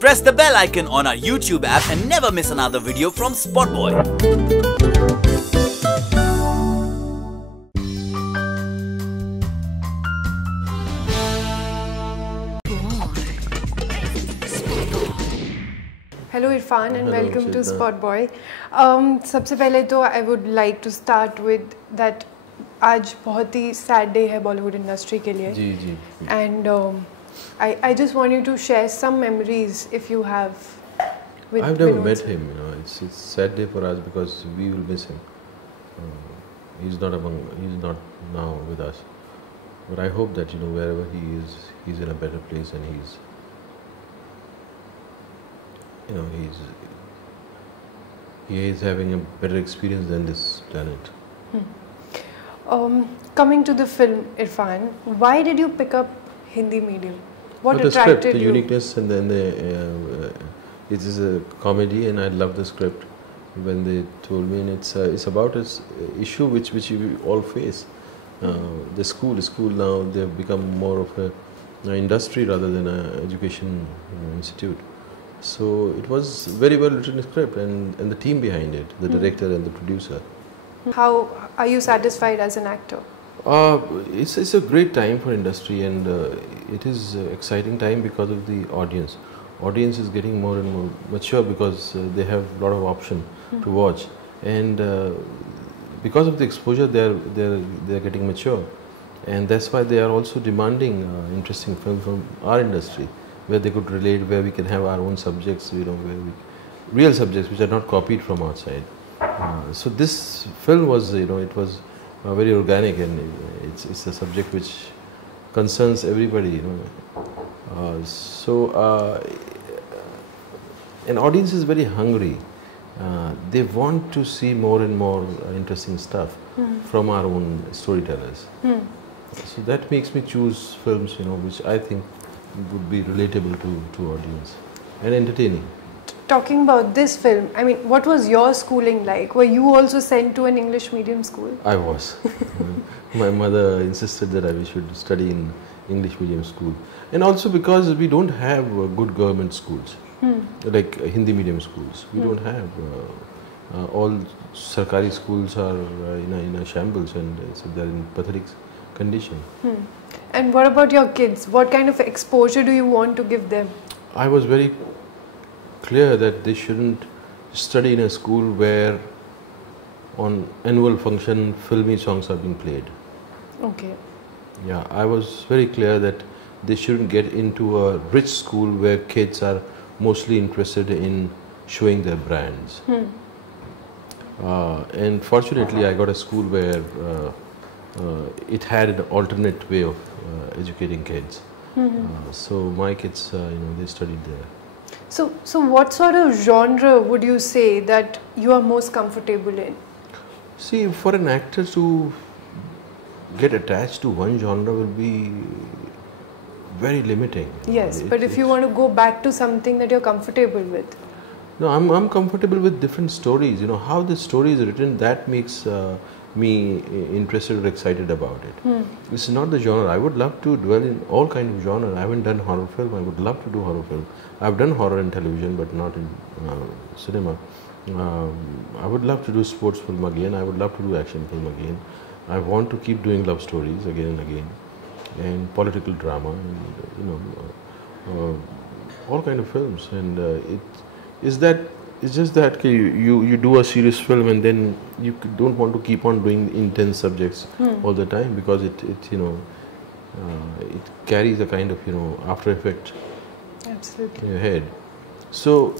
Press the bell icon on our YouTube app and never miss another video from SpotboyE. Hello Irfan and Hello, welcome to Shilpa. SpotboyE. सबसे पहले तो I would like to start with that आज बहुत ही sad day है Bollywood industry के लिए. जी जी. And I just want you to share some memories if you have. With I've never Vinod met sir. him. You know, it's a sad day for us because we will miss him. He's not now with us. But I hope that wherever he is, he's in a better place and he's he is having a better experience than this planet. Coming to the film, Irfan, why did you pick up Hindi medium? What the attracted script, the you? uniqueness, and then it is a comedy, and I love the script. When they told me, and it's about an issue which we all face. The school now they've become more of a industry rather than an education institute. So it was very well written script, and the team behind it, the director and the producer. How are you satisfied as an actor? It's a great time for industry, and it is an exciting time because of the audience. Audience is getting more and more mature because they have a lot of option to watch, and because of the exposure, they're getting mature, and that's why they are also demanding interesting film from our industry, where they could relate, where we can have our own subjects, real subjects which are not copied from outside. So this film was, it was very organic, and it's a subject which concerns everybody, an audience is very hungry. They want to see more and more interesting stuff from our own storytellers. So that makes me choose films, which I think would be relatable to audience and entertaining. Talking about this film, I mean, what was your schooling like? Were you also sent to an English medium school? I was. My mother insisted that I should study in English medium school, and also because we don't have good government schools, like Hindi medium schools. We don't have. All Sarkari schools are in a shambles, and so they're in pathetic condition. And what about your kids? What kind of exposure do you want to give them? I was very clear that they shouldn't study in a school where on annual function filmy songs are being played. Okay. Yeah, I was very clear that they shouldn't get into a rich school where kids are mostly interested in showing their brands. And fortunately I got a school where it had an alternate way of educating kids. So my kids, they studied there. So what sort of genre would you say that you are most comfortable in? See, for an actor to get attached to one genre will be very limiting. Yes, but if you want to go back to something that you're comfortable with. No, I'm comfortable with different stories. How the story is written, that makes me interested or excited about it. It's not the genre. I would love to dwell in all kind of genre. I haven't done horror film. I would love to do horror film. I've done horror in television, but not in cinema. I would love to do sports film again. I would love to do action film again. I want to keep doing love stories again and again, and political drama, and all kind of films. And it's just that you do a serious film and then you don't want to keep on doing intense subjects all the time, because it carries a kind of after effect. Absolutely. In your head. So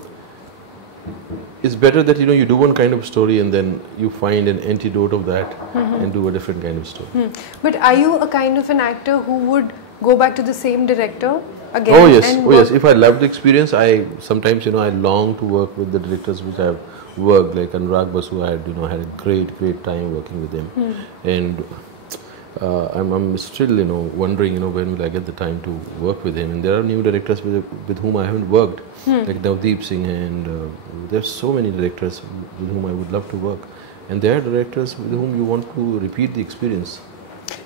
it's better that you do one kind of story and then you find an antidote of that and do a different kind of story. But are you a kind of an actor who would go back to the same director again? Oh yes. If I love the experience, I sometimes I long to work with the directors which I've worked, like Anurag Basu. I had a great time working with him, and I'm still wondering when will I get the time to work with him. And there are new directors with whom I haven't worked, like Navdeep Singh, and there's so many directors with whom I would love to work, and there are directors with whom you want to repeat the experience.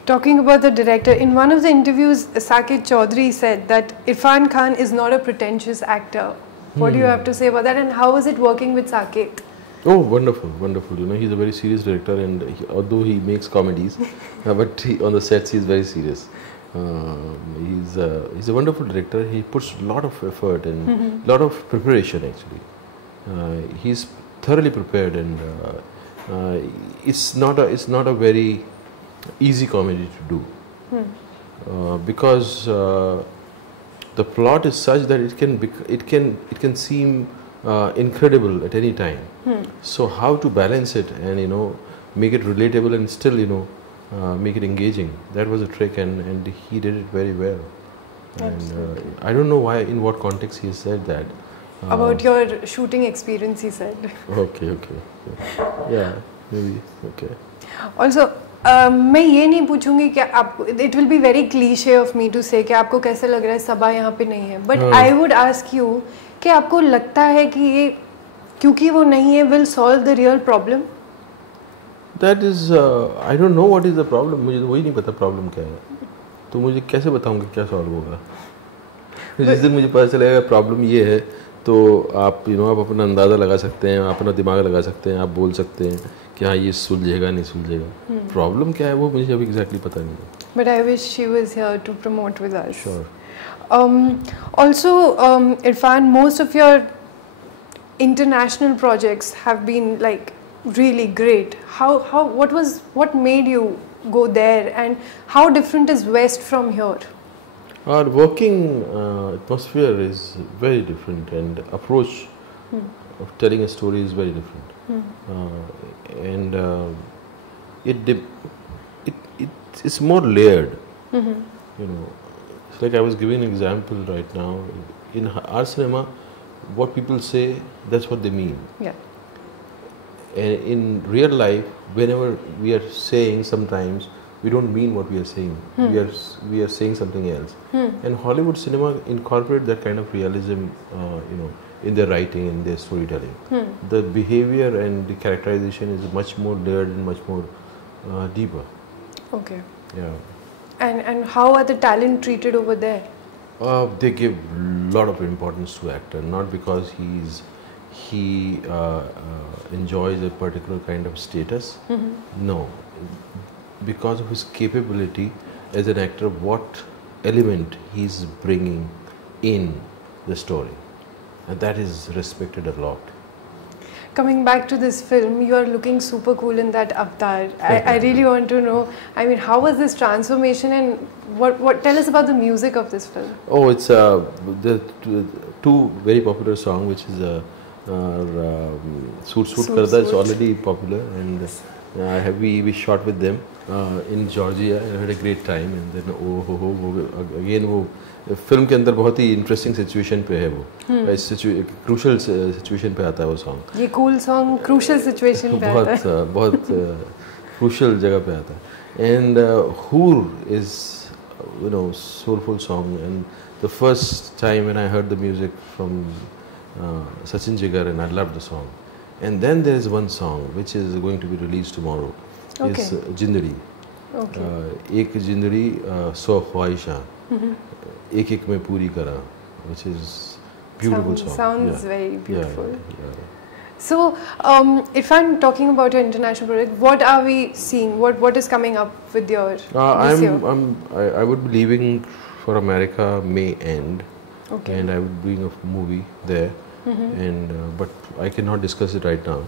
Talking about the director, in one of the interviews, Saket Chaudhary said that Irrfan Khan is not a pretentious actor. What do you have to say about that, and how is it working with Saket? Oh, wonderful, wonderful. You know, he's a very serious director, and although he makes comedies, but on the sets he's very serious. He's a wonderful director. He puts a lot of effort and lot of preparation actually. He's thoroughly prepared, and it's not a very easy comedy to do because the plot is such that it can seem incredible at any time. So how to balance it and make it relatable and still make it engaging, that was a trick, and he did it very well. And I don't know why, in what context he said that. About your shooting experience, he said. Okay. Yeah, maybe. Okay. Also, मैं ये नहीं पूछूंगी कि आप, it will be very cliche of me to say कि आपको कैसे लग रहा है सबा यहाँ पे नहीं है, but I would ask you कि आपको लगता है कि ये क्योंकि वो नहीं है will solve the real problem? That is, I don't know what is the problem. मुझे तो वही नहीं पता problem क्या है, तो मुझे कैसे बताऊंगा क्या solve होगा. जिस दिन मुझे पता चलेगा problem ये है, तो आप आप अपना अंदाज़ा लगा सकते हैं, अपना दिमाग लगा सकते हैं, आप बोल सकते हैं कि हाँ ये सुलझेगा नहीं सुलझेगा. प्रॉब्लम क्या है वो मुझे अभी एग्जैक्टली पता नहीं है. But I wish she was here to promote with us. Sure. Also, Irrfan, most of your international projects have been like really great. What made you go there, and how different is West from here? Our working atmosphere is very different, and approach of telling a story is very different. And it's more layered. It's like I was giving an example right now. In our cinema, what people say, that's what they mean. Yeah. And in real life, whenever we are saying, sometimes we don't mean what we are saying. We are saying something else. And Hollywood cinema incorporate that kind of realism, in their writing and their storytelling. The behavior and the characterization is much more layered and much more deeper. Okay. Yeah. And how are the talent treated over there? They give a lot of importance to actor, not because he enjoys a particular kind of status. No, because of his capability as an actor, what element he's bringing in the story, and that is respected a lot. Coming back to this film, you are looking super cool in that avatar. I really want to know, I mean, how was this transformation, and what tell us about the music of this film? Oh, it's the two very popular songs, which is Soot Karda is already popular, and we shot with them in Georgia and had a great time. And then again वो film के अंदर बहुत ही interesting situation पे है वो, crucial situation पे आता है वो सॉन्ग. ये कूल सॉन्ग क्रूशल सिचुएशन पे आता है, बहुत क्रूशल जगह पे आता है. एंड हूर is soulful song, and the first time when I heard the music from Sachin Jigar, and I loved the song. And then there is one song which is going to be released tomorrow. Okay. It's Jindari. Okay. Ek Jindari सौ ख्वाहिशां एक एक में पूरी करा, which is beautiful song. Sounds very beautiful. Yeah. So, if I'm talking about your international project, what are we seeing? What is coming up with your this year? I would be leaving for America May end, okay. And I would be doing a movie there, and but I cannot discuss it right now.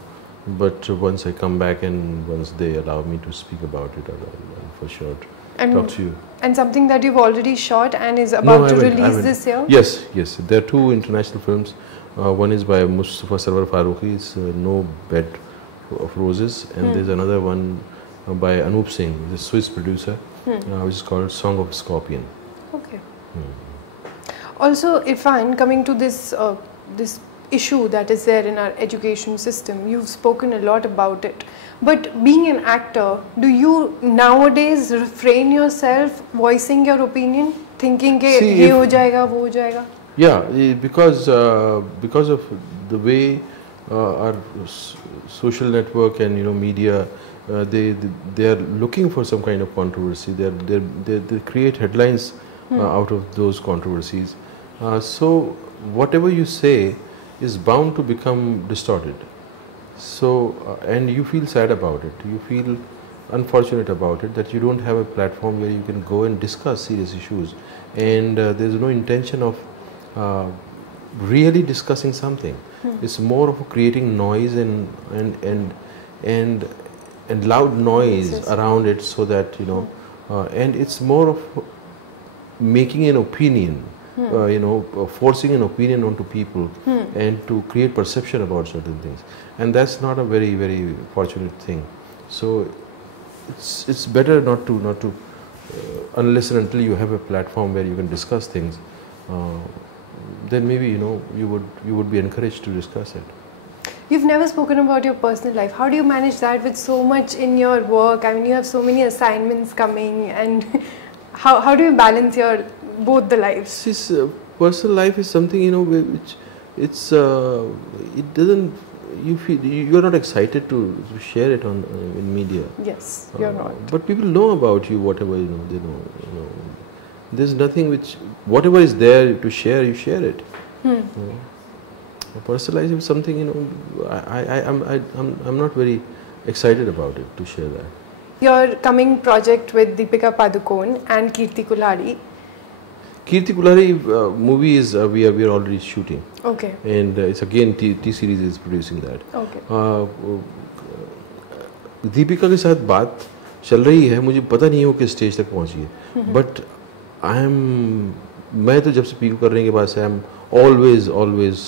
But once I come back and once they allow me to speak about it, I'll for sure talk to you. And something that you've already shot and is about to release this year? Yes. There are two international films. One is by Mustafa Sarwar Farooqi, it's No Bed of Roses, and there's another one by Anup Singh, the Swiss producer, which is called Song of a Scorpion. Okay. Also, Irrfan, coming to this this issue that is there in our education system, you've spoken a lot about it. But being an actor, do you nowadays refrain yourself voicing your opinion, thinking ke ye ho jayega, wo ho jayega? Yeah, because of the way our social network and media they are looking for some kind of controversy. They create headlines out of those controversies. So whatever you say is bound to become distorted. So and you feel sad about it. You feel unfortunate about it that you don't have a platform where you can go and discuss serious issues, and there's no intention of really discussing something. It's more of creating noise and loud noise around it, so that and it's more of making an opinion, forcing an opinion onto people and to create perception about certain things, and that's not a very, very fortunate thing. So it's better not to unless and until you have a platform where you can discuss things, then maybe you would be encouraged to discuss it. You've never spoken about your personal life. How do you manage that with so much in your work? I mean, you have so many assignments coming, and how do you balance both the lives? This personal life is something which it doesn't. You feel you're not excited to share it in media. Yes, you're not. But people know about you, whatever they know. There's nothing which whatever is there to share, you share it. Personal life is something I'm not very excited about it to share that. Your coming project with Deepika Padukone and Kirti Kulhari. Kirti Kulhari movie is we are already shooting. Okay. And it's again T series is producing that. Okay. Deepika के साथ बात चल रही है, मुझे पता नहीं है वो किस स्टेज तक पहुंची है, बट मैं तो जब से पीकू करने के बाद से I am always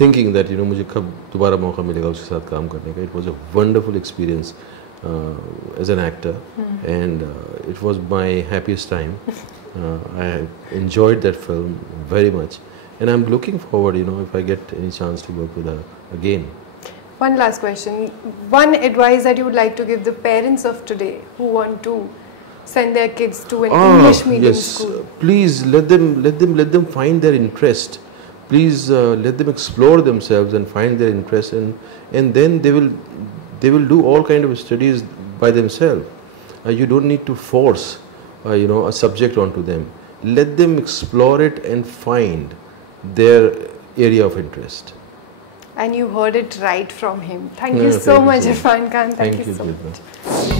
thinking that मुझे कब दोबारा मौका मिलेगा उसके साथ काम करने का. It was a wonderful experience as an actor, and it was my happiest time. I enjoyed that film very much, and I'm looking forward if I get any chance to work with her again. One last question. One advice that you would like to give the parents of today who want to send their kids to an English medium school? Please let them find their interest. Please let them explore themselves and find their interest, and then they will do all kind of studies by themselves. You don't need to force a subject onto them. Let them explore it and find their area of interest. And you heard it right from him. Thank you so much, Irrfan Khan. Thank you so much.